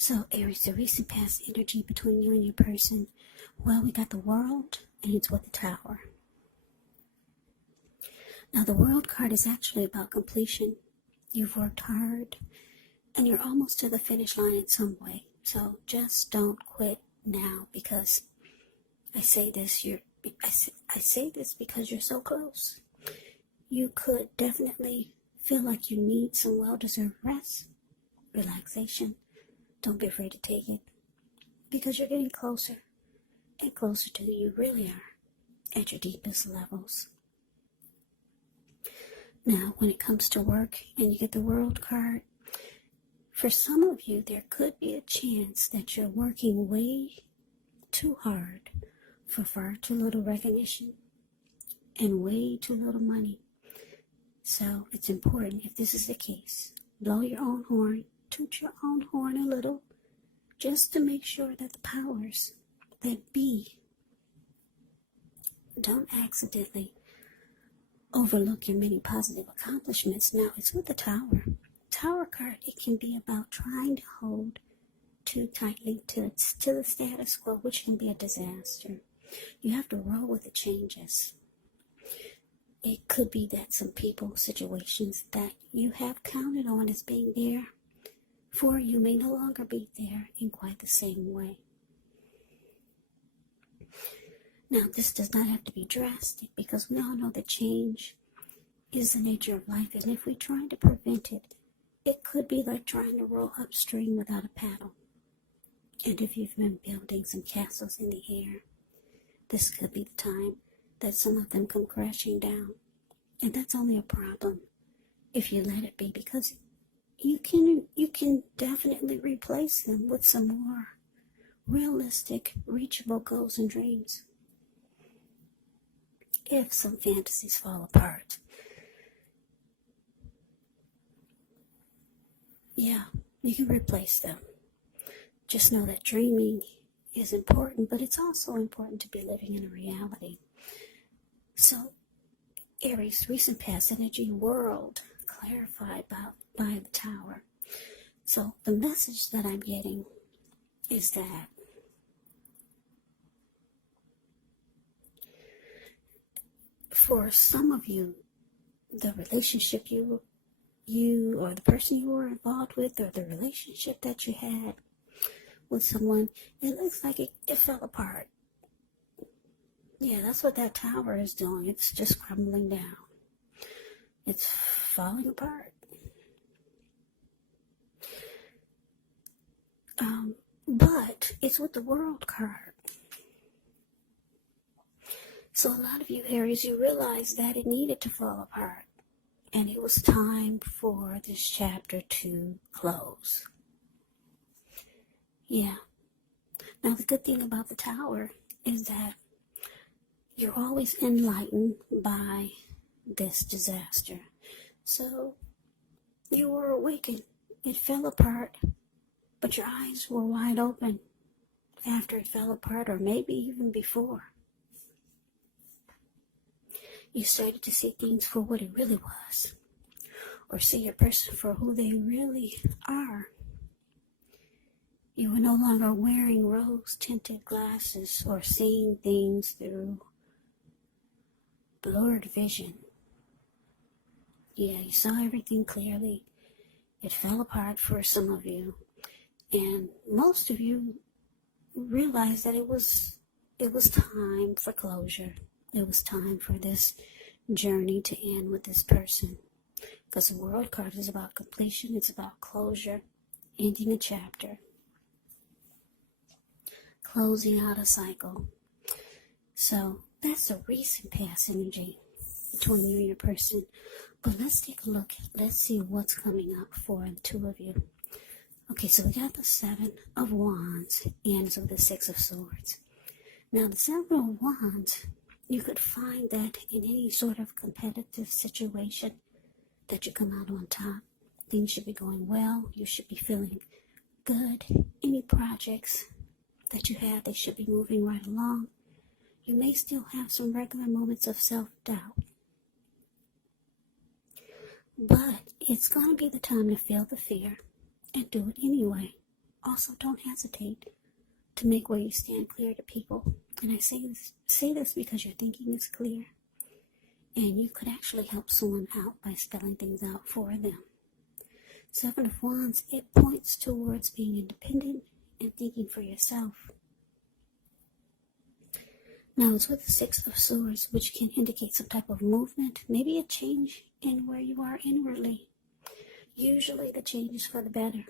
So, Aries, the recent past energy between you and your person. Well, we got the World, and it's with the Tower. Now, the World card is actually about completion. You've worked hard, and you're almost to the finish line in some way. So, just don't quit now, because I say this because you're so close. You could definitely feel like you need some well-deserved rest, relaxation. Don't be afraid to take it, because you're getting closer and closer to who you really are at your deepest levels. Now, when it comes to work and you get the World card, for some of you, there could be a chance that you're working way too hard for far too little recognition and way too little money. So it's important, if this is the case, blow your own horn, toot your own horn a little, just to make sure that the powers that be don't accidentally overlook your many positive accomplishments. Now, it's with the Tower. Tower card, it can be about trying to hold too tightly to the status quo, which can be a disaster. You have to roll with the changes. It could be that some people, situations that you have counted on as being there for you may no longer be there in quite the same way. Now, this does not have to be drastic, because we all know that change is the nature of life, and if we try to prevent it, it could be like trying to row upstream without a paddle. And if you've been building some castles in the air, this could be the time that some of them come crashing down. And that's only a problem if you let it be, because you can definitely replace them with some more realistic, reachable goals and dreams. If some fantasies fall apart, yeah, you can replace them. Just know that dreaming is important, but it's also important to be living in a reality. So, Aries, recent past energy, World, clarified by the Tower. So, the message that I'm getting is that for some of you, the relationship you or the person you were involved with, or the relationship that you had with someone, it looks like it fell apart. Yeah, that's what that Tower is doing. It's just crumbling down. It's falling apart. But it's with the World card. So a lot of you Aries, you realize that it needed to fall apart, and it was time for this chapter to close. Yeah. Now, the good thing about the Tower is that you're always enlightened by this disaster. So you were awakened. It fell apart, but your eyes were wide open after it fell apart, or maybe even before. You started to see things for what it really was, or see your person for who they really are. You were no longer wearing rose-tinted glasses or seeing things through blurred vision. Yeah, you saw everything clearly. It fell apart for some of you, and most of you realized that it was time for closure. It was time for this journey to end with this person, because the World card is about completion. It's about closure, ending a chapter, closing out a cycle. So that's a recent past energy between you and your person. But let's take a look. Let's see what's coming up for the two of you. Okay, so we got the Seven of Wands and so the Six of Swords. Now, the Seven of Wands, you could find that in any sort of competitive situation that you come out on top. Things should be going well. You should be feeling good. Any projects that you have, they should be moving right along. You may still have some regular moments of self-doubt, but it's going to be the time to feel the fear and do it anyway. also don't hesitate to make where you stand clear to people. And I say this because your thinking is clear, and you could actually help someone out by spelling things out for them. Seven of Wands, it points towards being independent and thinking for yourself. Now it's with the Six of Swords, which can indicate some type of movement, maybe a change in where you are inwardly. Usually the change is for the better.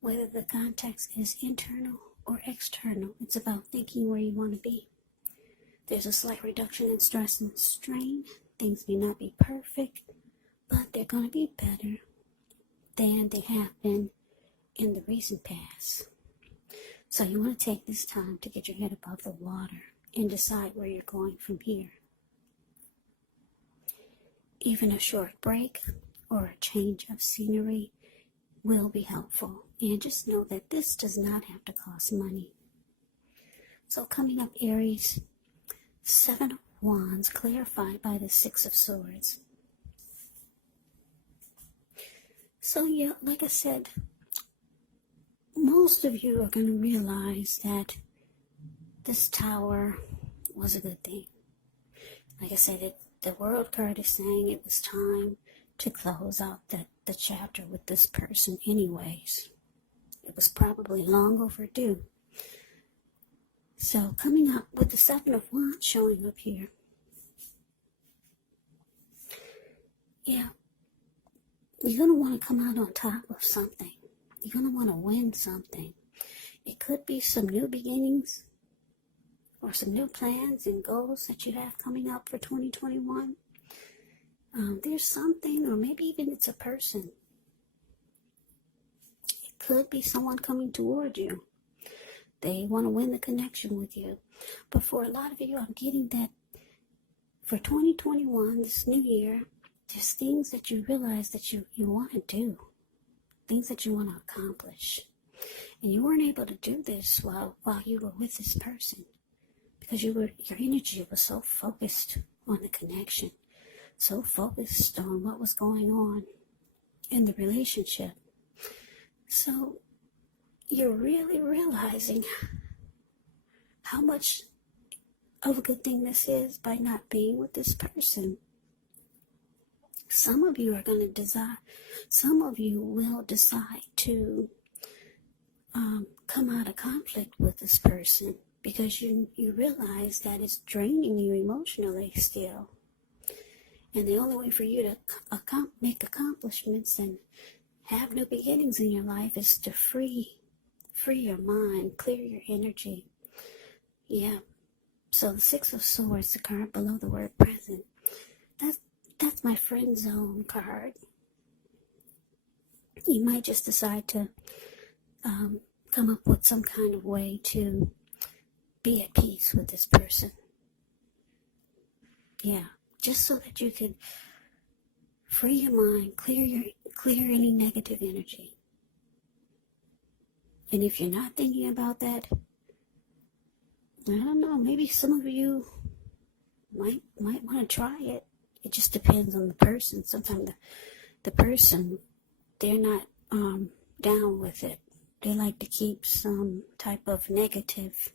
Whether the context is internal or external, it's about thinking where you want to be. There's a slight reduction in stress and strain. Things may not be perfect, but they're going to be better than they have been in the recent past. So you want to take this time to get your head above the water and decide where you're going from here. Even a short break or a change of scenery will be helpful. And just know that this does not have to cost money. So coming up, Aries, Seven of Wands clarified by the Six of Swords. So yeah, like I said, most of you are going to realize that this Tower was a good thing. Like I said, the World card is saying it was time to close out the chapter with this person anyways. It was probably long overdue. So coming up with the Seven of Wands showing up here. Yeah, you're going to want to come out on top of something. You're going to want to win something. It could be some new beginnings or some new plans and goals that you have coming up for 2021. There's something, or maybe even it's a person. It could be someone coming toward you. They want to win the connection with you. But for a lot of you, I'm getting that for 2021, this new year, there's things that you realize that you want to do. Things that you want to accomplish. And you weren't able to do this while you were with this person. Because your energy was so focused on the connection. So focused on what was going on in the relationship. So you're really realizing how much of a good thing this is by not being with this person. Some of you are going to desire, some of you will decide to come out of conflict with this person because you realize that it's draining you emotionally still. And the only way for you to make accomplishments and have new beginnings in your life is to free your mind, clear your energy. Yeah. So the Six of Swords, the card below the word present, that's my friend zone card. You might just decide to come up with some kind of way to be at peace with this person. Yeah. Just so that you can free your mind, clear any negative energy. And if you're not thinking about that, I don't know, maybe some of you might want to try it. It just depends on the person. Sometimes the person, they're not down with it. They like to keep some type of negative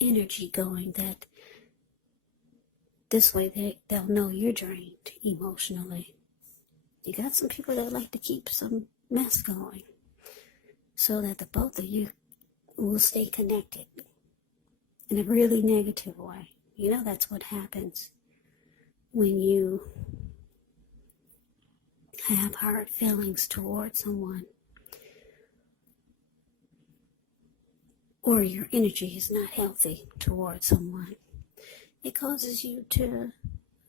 energy going that this way they'll know you're drained emotionally. You got some people that like to keep some mess going so that the both of you will stay connected in a really negative way. You know that's what happens when you have hard feelings towards someone or your energy is not healthy towards someone. It causes you to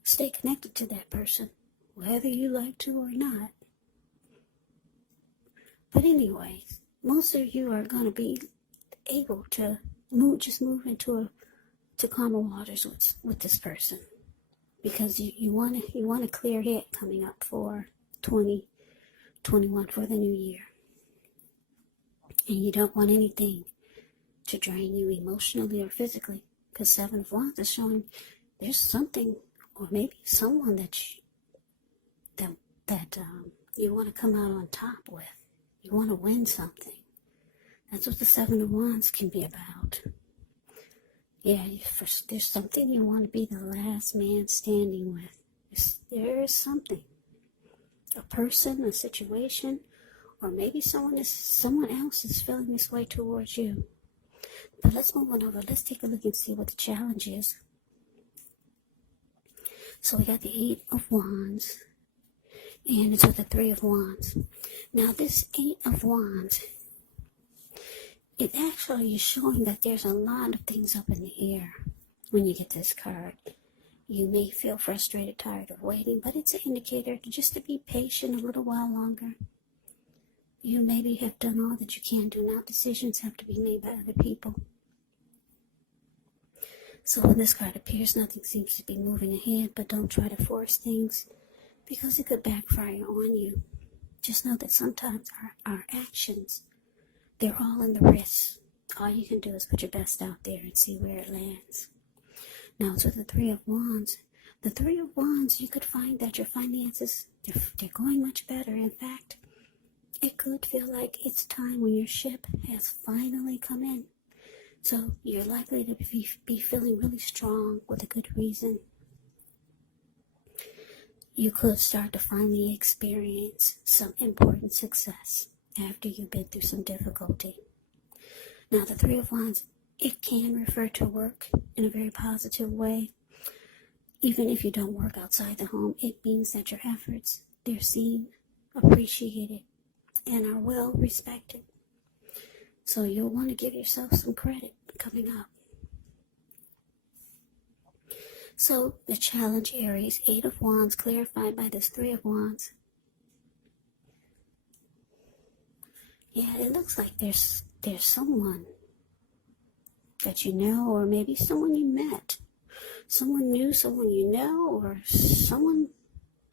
stay connected to that person, whether you like to or not. But anyways, most of you are going to be able to move into calmer waters with this person, because you want a clear head coming up for 2021 for the new year, and you don't want anything to drain you emotionally or physically. Because Seven of Wands is showing there's something, or maybe someone that you want to come out on top with. You want to win something. That's what the Seven of Wands can be about. Yeah, there's something you want to be the last man standing with. There is something. A person, a situation, or maybe someone else is feeling this way towards you. But let's move on over. Let's take a look and see what the challenge is. So we got the Eight of Wands, and it's with the Three of Wands. Now this Eight of Wands, it actually is showing that there's a lot of things up in the air when you get this card. You may feel frustrated, tired of waiting, but it's an indicator just to be patient a little while longer. You maybe have done all that you can do. Now decisions have to be made by other people. So when this card appears, nothing seems to be moving ahead, but don't try to force things because it could backfire on you. Just know that sometimes our actions, they're all in the wrist. All you can do is put your best out there and see where it lands. Now, it's with the Three of Wands. The Three of Wands, you could find that your finances, they're going much better. In fact, it could feel like it's time when your ship has finally come in. So you're likely to be feeling really strong with a good reason. You could start to finally experience some important success after you've been through some difficulty. Now, the Three of Wands, it can refer to work in a very positive way. Even if you don't work outside the home, it means that your efforts, they're seen, appreciated, and are well respected. So you'll want to give yourself some credit coming up. So the challenge, Aries, Eight of Wands, clarified by this Three of Wands. Yeah, it looks like there's someone that you know, or maybe someone you met. Someone new, someone you know, or someone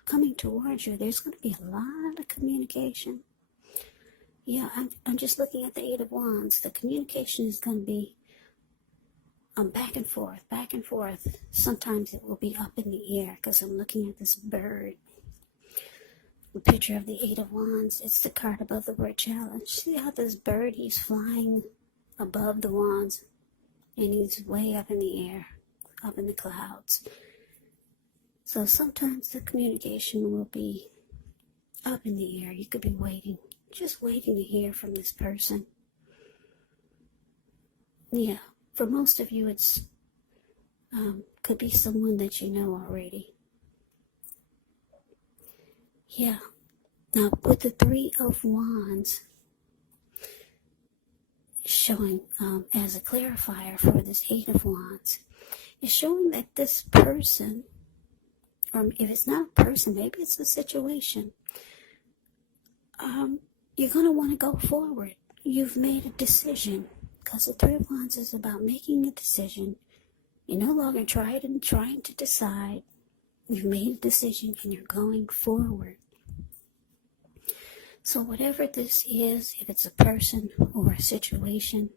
coming towards you. There's going to be a lot of communication. Yeah, I'm just looking at the Eight of Wands. The communication is going to be back and forth, back and forth. Sometimes it will be up in the air because I'm looking at this bird. The picture of the Eight of Wands, it's the card above the word challenge. See how this bird, he's flying above the wands and he's way up in the air, up in the clouds. So sometimes the communication will be up in the air. You could be waiting, just waiting to hear from this person. Yeah, for most of you, it's could be someone that you know already. Yeah. Now, with the Three of Wands showing as a clarifier for this Eight of Wands, is showing that this person, or if it's not a person, maybe it's a situation, you're going to want to go forward. You've made a decision, because the Three of Wands is about making a decision. You're no longer trying to decide. You've made a decision and you're going forward. So whatever this is, if it's a person or a situation,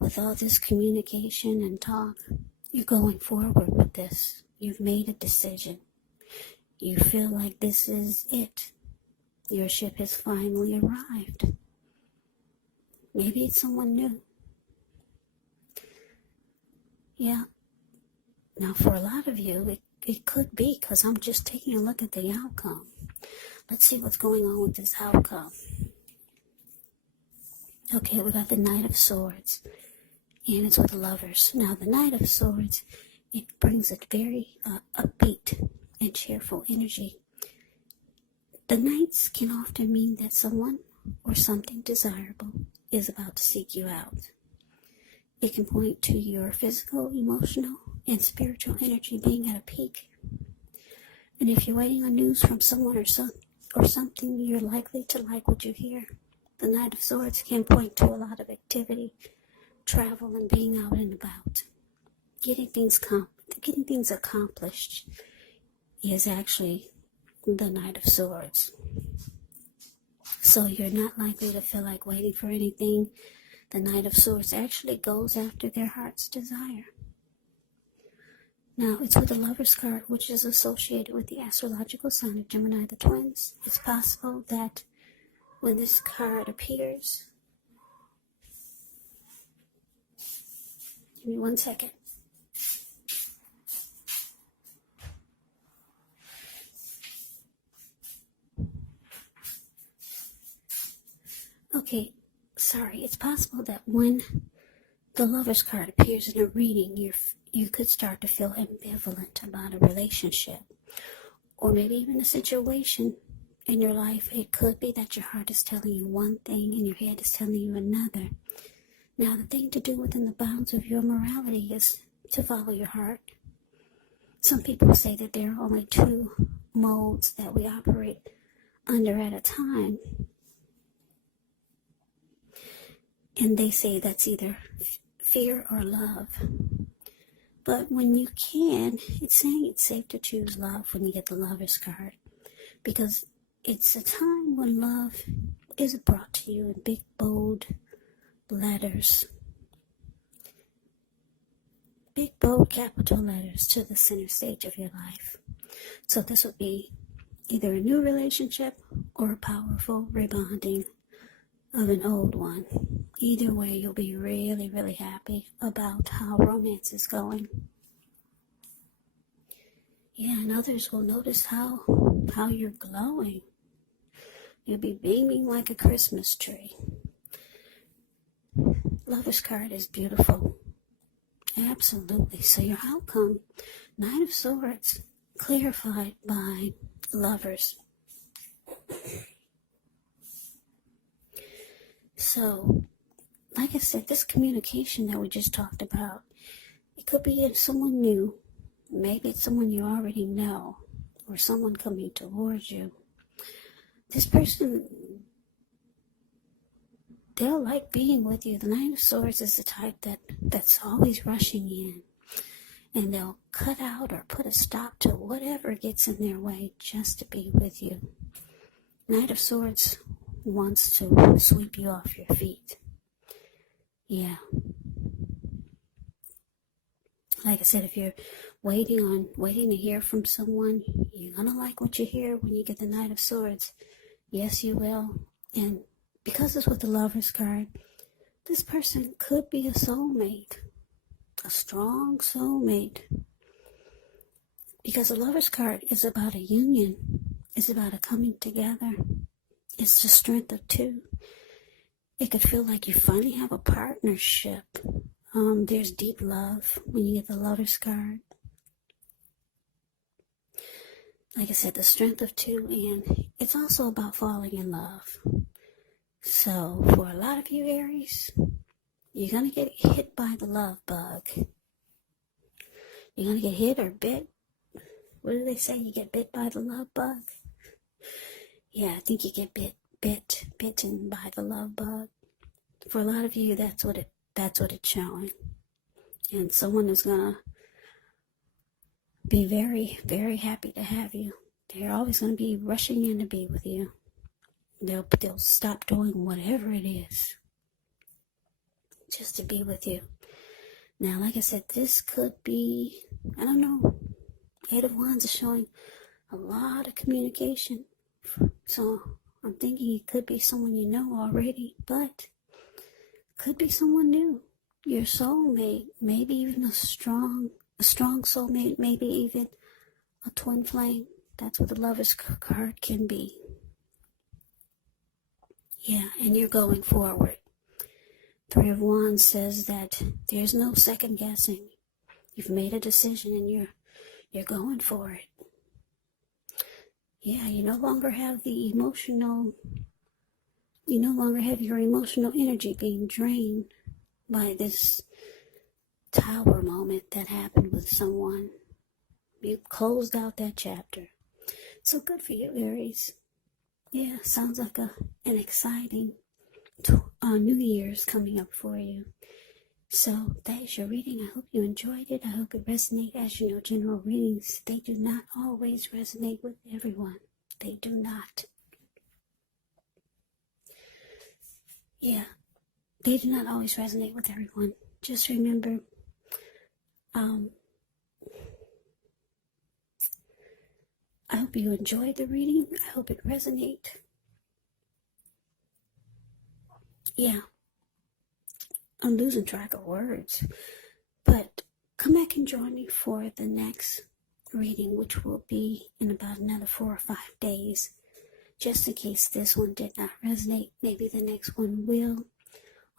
with all this communication and talk, you're going forward with this. You've made a decision. You feel like this is it. Your ship has finally arrived. Maybe it's someone new. Yeah. Now, for a lot of you, it could be, because I'm just taking a look at the outcome. Let's see what's going on with this outcome. Okay, we got the Knight of Swords, and it's with the Lovers. Now, the Knight of Swords, it brings a very upbeat and cheerful energy. The Knights can often mean that someone or something desirable is about to seek you out. It can point to your physical, emotional, and spiritual energy being at a peak. And if you're waiting on news from someone or something, you're likely to like what you hear. The Knight of Swords can point to a lot of activity, travel, and being out and about. Getting things accomplished is actually the Knight of Swords. So you're not likely to feel like waiting for anything. The Knight of Swords actually goes after their heart's desire. Now, it's with the Lover's card, which is associated with the astrological sign of Gemini, the twins. It's possible that when this card appears. Give me 1 second. Okay, sorry. It's possible that when the Lover's card appears in a reading, you could start to feel ambivalent about a relationship, or maybe even a situation in your life. It could be that your heart is telling you one thing and your head is telling you another. Now, the thing to do within the bounds of your morality is to follow your heart. Some people say that there are only 2 modes that we operate under at a time. And they say that's either fear or love. But when you can, it's saying it's safe to choose love when you get the Lover's card. Because it's a time when love is brought to you in big, bold letters. Big, bold, capital letters to the center stage of your life. So this would be either a new relationship or a powerful rebonding of an old one. Either way, you'll be really, really happy about how romance is going. Yeah, and others will notice how you're glowing. You'll be beaming like a Christmas tree. Lover's card is beautiful. Absolutely. So your outcome, Knight of Swords, clarified by Lovers. So, like I said, this communication that we just talked about, it could be someone new. Maybe it's someone you already know, or someone coming towards you. This person, they'll like being with you. The Knight of Swords is the type that's always rushing in. And they'll cut out or put a stop to whatever gets in their way just to be with you. Knight of Swords wants to sweep you off your feet. Yeah. Like I said, if you're waiting to hear from someone, you're going to like what you hear when you get the Knight of Swords. Yes, you will. And because it's with the Lover's card, this person could be a soulmate. A strong soulmate. Because the Lover's card is about a union. It's about a coming together. It's the strength of 2. It could feel like you finally have a partnership. There's deep love when you get the Lover's card. Like I said, the strength of 2, and it's also about falling in love. So, for a lot of you Aries, you're going to get hit by the love bug. You're going to get hit or bit. What do they say? You get bit by the love bug? Yeah, I think you get bitten by the love bug. For a lot of you, that's what it's showing. And someone is going to be very, very happy to have you. They're always going to be rushing in to be with you. They'll stop doing whatever it is just to be with you. Now, like I said, this could be, I don't know, 8 of Wands is showing a lot of communication. So I'm thinking it could be someone you know already, but could be someone new. Your soulmate, maybe even a strong soulmate, maybe even a twin flame. That's what the Lover's card can be. Yeah, and you're going forward. 3 of Wands says that there's no second guessing. You've made a decision and you're going for it. Yeah, you no longer have your emotional energy being drained by this tower moment that happened with someone. You closed out that chapter. So good for you, Aries. Yeah, sounds like an exciting New Year's coming up for you. So that is your reading. I hope you enjoyed it. I hope it resonated. As you know, general readings, they do not always resonate with everyone. They do not. Yeah, they do not always resonate with everyone. Just remember, I hope you enjoyed the reading. I hope it resonated. yeah, I'm losing track of words. But come back and join me for the next reading, which will be in about another 4 or 5 days. Just in case this one did not resonate, maybe the next one will.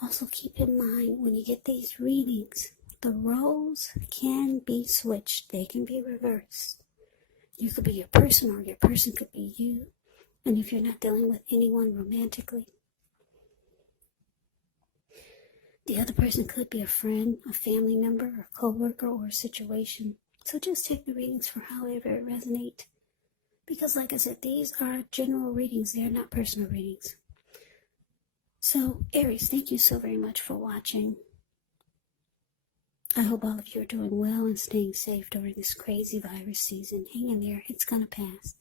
Also keep in mind, when you get these readings, the roles can be switched. They can be reversed. You could be your person, or your person could be you. And if you're not dealing with anyone romantically, the other person could be a friend, a family member, a co-worker, or a situation. So just take the readings for however it resonates. Because like I said, these are general readings. They are not personal readings. So, Aries, thank you so very much for watching. I hope all of you are doing well and staying safe during this crazy virus season. Hang in there. It's going to pass.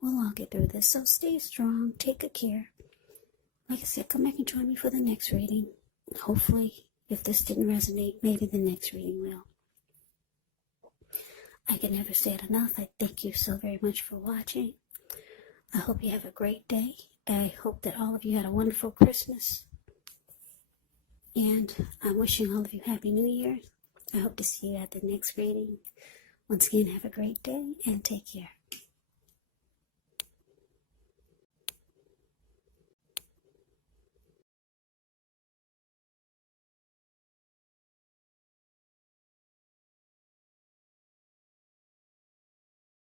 We'll all get through this. So stay strong. Take good care. Like I said, come back and join me for the next reading. Hopefully, if this didn't resonate, maybe the next reading will. I can never say it enough. I thank you so very much for watching. I hope you have a great day. I hope that all of you had a wonderful Christmas. And I'm wishing all of you Happy New Year. I hope to see you at the next reading. Once again, have a great day and take care.